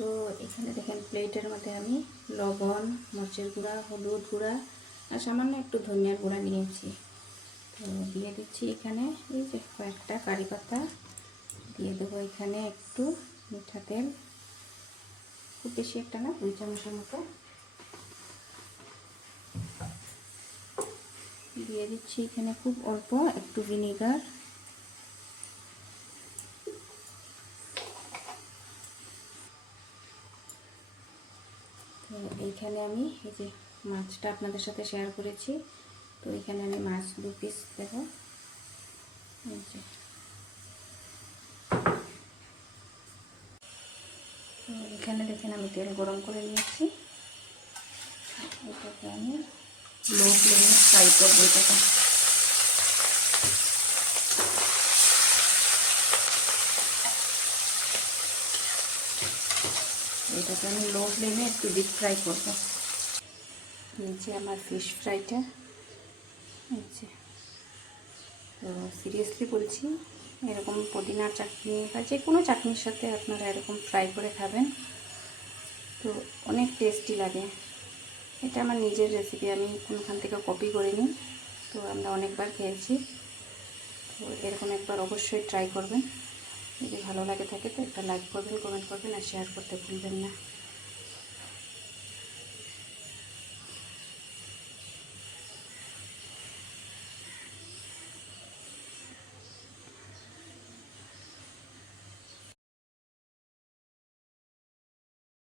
তো এখানে দেখেন প্লেটের মধ্যে আমি লবণ, মরিচের গুঁড়া, হলুদ গুঁড়া আর সামান্য একটু ধনিয়ার গুঁড়া নিয়েছি। তো দিয়ে দিচ্ছি এখানে এই যে কয়েকটা কারি পাতা, দিয়ে দেবো এখানে একটু মিঠা তেল, খুব বেশি একটা না, 2 চামচের মতো দিয়ে দিচ্ছি। এখানে খুব অল্প একটু ভিনেগার, তো এইখানে আমি এই যে মাছটা আপনাদের সাথে শেয়ার করেছি, তো এখানে আমি মাছ 2 পিস দেবো। এই যে তো এখানে দেখেন আমি তেল গরম করে নিয়েছি, এটাকে আমি লো ফ্লেমে ফ্রাই করবো। এটাকে আমি লো ফ্লেমে একটু ডিপ ফ্রাই করবো। নিচে আমার ফিশ ফ্রাইটা নিচে। তো সিরিয়াসলি বলছি, এরকম পুদিনার চাটনি বা যে কোনো চাটনির সাথে আপনারা এরকম ফ্রাই করে খাবেন, তো অনেক টেস্টি লাগে। এটা আমার নিজের রেসিপি, আমি কোনখান থেকে কপি করিনি, তো আমরা অনেকবার খেয়েছি। তো এরকম একবার অবশ্যই ট্রাই করবেন। যদি ভালো লাগে থাকে তো একটা লাইক করবেন, কমেন্ট করবেন আর শেয়ার করতে ভুলবেন না।